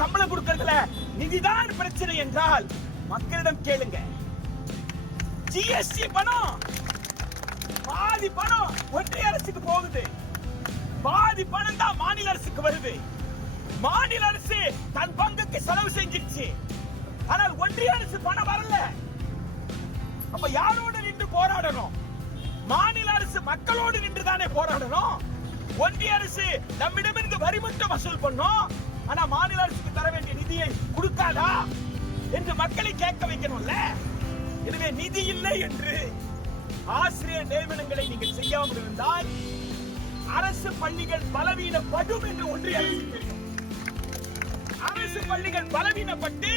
சம்பளம் கொடுக்கறதுல நிதிதான் பிரச்சனை என்றால் மக்களிடம் கேளுங்க. ஜிஎஸ்டி பணம். பாதி பணம் ஒன்றிய அரசுக்கு போகுது. பாதி பணம் தான் மாநில அரசுக்கு வருது. மாநில அரசு தன் பங்குக்கு செலவு செஞ்சிருச்சு. ஆனால் ஒன்றிய அரசு பணம் வரல. அப்ப யாரோடு நின்று போராடணும்? மாநில அரசு மக்களோடு நின்று தானே போராடணும்? ஒன்றிய அரசு நம்மிடமிருந்து வரி மட்டும் வசூல் பண்ணும். ஆனா மாநில அரசுக்கு தர வேண்டிய நிதியை கொடுக்காதா என்று மக்களை கேட்க வைக்கணும்ல? எனவே நிதி இல்லை என்று ஆசிரியர் நியமனங்களை நீங்கள் செய்யாமல் இருந்தால் அரசு பள்ளிகள் பலவீனப்படும் என்று ஒன்றிய அரசு தெரியும் அரசு பள்ளிகள் பலவீனப்பட்டு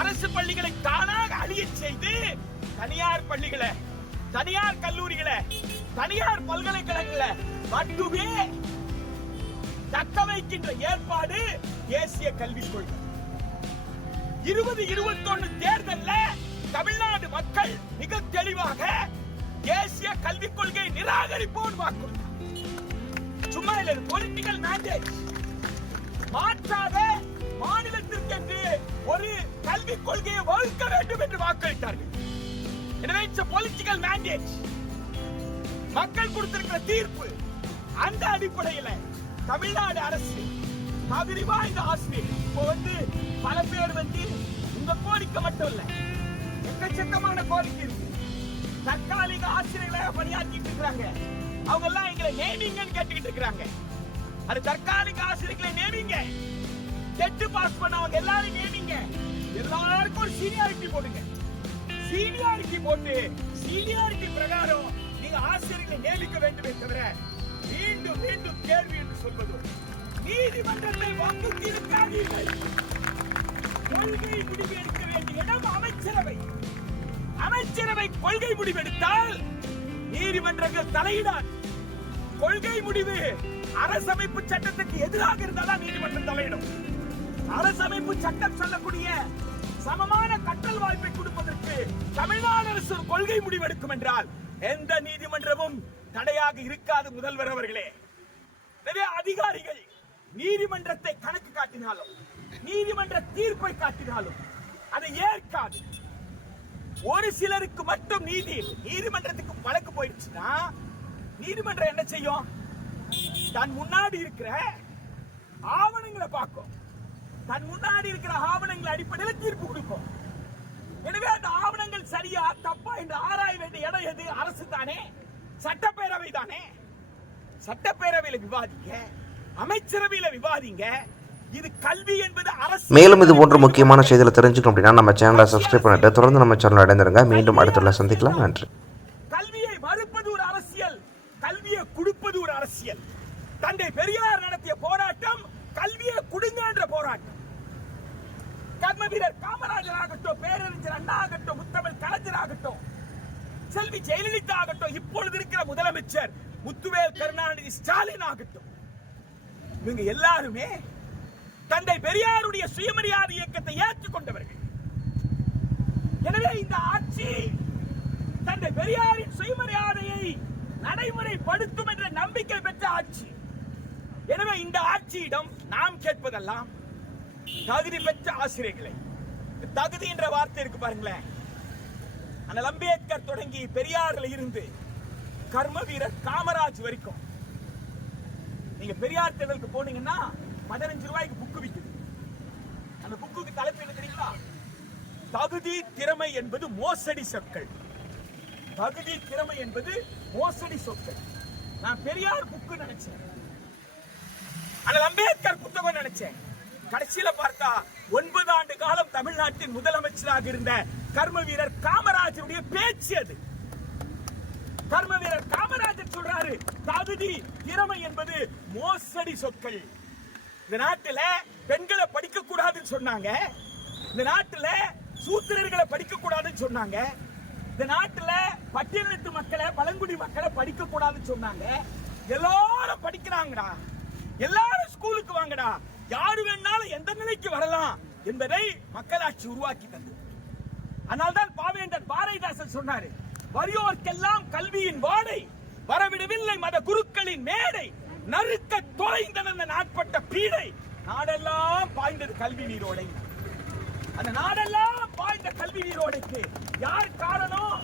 அரசு பள்ளிகளை தானாக அழியச் செய்து தனியார் பள்ளிகளை தனியார் கல்லூரிகளை தனியார் பல்கலைக்கழகங்களை மட்டுமே தக்க வைக்கின்ற ஏற்பாடு தேசிய கல்விக் கொள்கை. இருபது இருபத்தொன்னு தேர்தல்ல தமிழ்நாடு மக்கள் மிக தெளிவாக தேசிய கல்விக் கொள்கையை நிராகரிப்போம் வாக்குறுதி. சும்மா இல்ல பொலிட்டிக்கல் மேண்டேட் மாற்றாத மாநிலத்திற்கென்று ஒரு கல்விக் கொள்கையை வகுக்க வேண்டும் என்று வாக்களித்தார்கள். எனவே இட்ஸ் பொலிட்டிக்கல் மேண்டேட் மக்கள் கொடுத்திருக்கிற தீர்ப்பு அந்த அடிப்படையில தமிழ்நாடு அரசு தகுதி வாய்ந்த ஆசிரியர். இப்போ வந்து பல பேர் வந்து உங்க கோரிக்கை மட்டும் இல்ல எக்கச்சக்கமான கோரிக்கை இருக்கு. தற்காலிக ஆசிரியர்களாக பணியாற்றிட்டு இருக்கிறாங்க. அவங்க எல்லாம் எங்களை நேமிங்கன்னு கேட்டுக்கிட்டு இருக்கிறாங்க. அது தற்காலிக ஆசிரியர்களை நேமிங்க டெட் பாஸ் பண்ணவங்க எல்லாரும் நேமிங்க எல்லாருக்கும் ஒரு சீனியாரிட்டி போடுங்க. சீனியாரிட்டி போட்டு சீனியாரிட்டி பிரகாரம் நீங்க ஆசிரியர்களை நியமிக்க வேண்டுமே தவிர மீண்டும் மீண்டும் கேள்வி என்று சொல்வது நீதிமன்றத்தை வம்புக்கு தீர்க்காதீர்கள். கொள்கை முடிவெடுக்க வேண்டிய இடம் அமைச்சரவை. அமைச்சரவை கொள்கை முடிவெடுத்தால் நீதிமன்றங்கள் தலையிடாது. கொள்கை முடிவு அரசமைப்பு சட்டத்துக்கு எதிராக இருந்தால்தான் நீதிமன்றம் தலையிடும். அரசமைப்பு சட்டம் சொல்லக்கூடிய சமமான கட்டல் வாய்ப்பை கொடுப்பதற்கு தமிழ்நாடு அரசு கொள்கை முடிவெடுக்கும் என்றால் எந்த நீதிமன்றமும் தடையாக இருக்காது முதல்வர் அவர்களே. நிறைய அதிகாரிகள் நீதிமன்றத்தை கணக்கு காட்டினாலும் நீதிமன்ற தீர்ப்பை காட்டினாலும் அதை ஏற்காது. ஒரு சிலருக்கு மட்டும் நீதி நீதிமன்றத்துக்கு வழக்கு போயிடுச்சுன்னா நீதிமன்றம் என்ன செய்யும்? தன் முன்னாடி இருக்கிற ஆவணங்களை பார்க்கும். தன் முன்னாடி இருக்கிற ஆவணங்களை அடிப்படையில் தீர்ப்பு கொடுக்கும். எனவே அந்த ஆவணங்கள் சரியா தப்பா என்று ஆராய வேண்டிய இடம் எது? அரசு தானே. சட்டப்பேரவை தானே. சட்டப்பேரவையில விவாதிங்க அமைச்சரவையில விவாதிங்க. இது கல்வி என்பது அரசு. மேலும் இது போன்ற முக்கியமான செய்திகளை தெரிஞ்சுக்கணும் அப்படின்னா நம்ம சேனலை சப்ஸ்கிரைப் பண்ணிட்டு தொடர்ந்து நம்ம சேனல் அடைந்திருங்க மீண்டும் அடுத்துள்ள சந்திக்கலாம். நன்றி. கல்வியை மறுப்பது ஒரு அரசியல். கல்வியை கொடுப்பது ஒரு அரசியல். தந்தை பெரியார் நடத்திய போராட்டம் கல்வியை கொடுங்க என்ற போராட்டம். கர்ம வீரர் காமராஜர் ஆகட்டும் பேரறிஞர் அண்ணா ஆகட்டும் முத்தமிழ் கலைஞர் ஆகட்டும் செல்வி ஜெயலலிதா ஆகட்டும் இப்பொழுது இருக்கிற முதலமைச்சர் முத்துவேல் கருணாநிதி ஸ்டாலின் ஆகட்டும். இவங்க எல்லாருமே தந்தை பெரியாருடைய சுயமரியாதை இயக்கத்தை ஏற்றுக்கொண்டவர்கள். எனவே இந்த ஆட்சி தந்தை பெரியாரின் சுயமரியாதையை நடைமுறைப்படுத்தும் என்ற நம்பிக்கை பெற்ற ஆட்சி. எனவே இந்த ஆட்சியிடம் நாம் கேட்பதெல்லாம் தகுதி பெற்ற ஆசிரியர்களை. தகுதி என்ற வார்த்தை இருக்கு பாருங்களேன். அண்ணல் அம்பேத்கர் தொடங்கி பெரியார்ல இருந்து கர்ம வீரர் காமராஜ் வரைக்கும். நீங்க பெரியார் தேர்தலுக்கு போனீங்கன்னா பதினஞ்சு ரூபாய்க்கு புக்கு விக்குது. அந்த புக்குக்கு தலைப்பு என்ன தெரியுங்களா? தகுதி திறமை என்பது மோசடி சொற்கள். தகுதி திறமை என்பது மோசடி சொற்கள். நான் பெரியார் புக்கு நினைச்சேன். ஆனால் அம்பேத்கர் புத்தகம் நினைச்சேன். கடைசியில பார்த்தா ஒன்பது ஆண்டு காலம் தமிழ்நாட்டின் முதலமைச்சராக இருந்த கர்ம வீரர் காமராஜருடைய பேச்சு அது. கர்ம வீரர் காமராஜர் சொல்றாரு தகுதி திறமை என்பது மோசடி சொற்கள். இந்த நாட்டுல பெண்களை படிக்க கூடாதுன்னு சொன்னாங்க. இந்த நாட்டுல சூத்திரர்களை படிக்க கூடாதுன்னு சொன்னாங்க. இந்த நாட்டுல பட்டியலினத்து மக்களை பழங்குடி மக்களை படிக்க கூடாதுன்னு சொன்னாங்க. எல்லாரும் படிக்கிறாங்கடா. எல்லாரும் ஸ்கூலுக்கு வாங்கடா. யாரு வேணாலும் எந்த நிலைக்கு வரலாம் என்பதை மக்களாட்சி உருவாக்கி தந்தது. அதனால்தான் பாவேந்தர் பாரதிதாசன் சொன்னாரு வறியோர்க்கெல்லாம் கல்வியின் வாடை வரவிடவில்லை மத குருக்களின் மேடை நறுக்க தொலைந்தன நாட்பட்ட பீடை நாடெல்லாம் பாய்ந்தது கல்வி நீரோடை. அந்த நாடெல்லாம் பாய்ந்த கல்வி நீரோடைக்கு யார் காரணம்?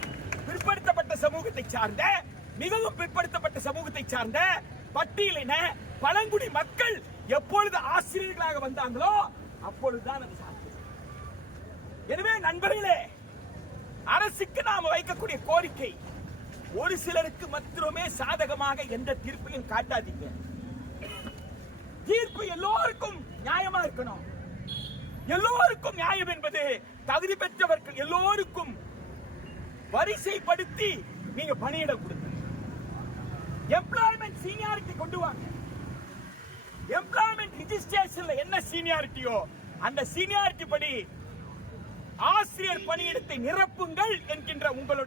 பிற்படுத்தப்பட்ட சமூகத்தை சார்ந்த மிகவும் பிற்படுத்தப்பட்ட சமூகத்தை சார்ந்த பட்டியலின பழங்குடி மக்கள் எப்பொழுது ஆசிரியர்களாக வந்தாங்களோ அப்பொழுதுதான் அது சாத்தியம். எனவே நண்பர்களே அரசுக்கு நாம் வைக்கக்கூடிய கோரிக்கை ஒரு சிலருக்கு மாத்திரமே சாதகமாக எந்த தீர்ப்பையும் காட்டாதீங்க. தீர்ப்பு எல்லோருக்கும் நியாயமா இருக்கணும். எல்லோருக்கும் நியாயம் என்பது தகுதி பெற்றவர்கள் எல்லோருக்கும் வரிசைப்படுத்தி நீங்க பணியிட கொடுங்க. எம்ப்ளாய்மெண்ட் சீனியாரிட்டி கொண்டு வாங்க எம்ப்ளாய்மெண்ட் ரிஜிஸ்ட்ரேஷன்ல என்ன சீனியாரிட்டியோ அந்த சீனியாரிட்டி படி ஆசிரியர் பணியிடத்தை நிரப்புங்கள் என்கின்ற உங்களுடைய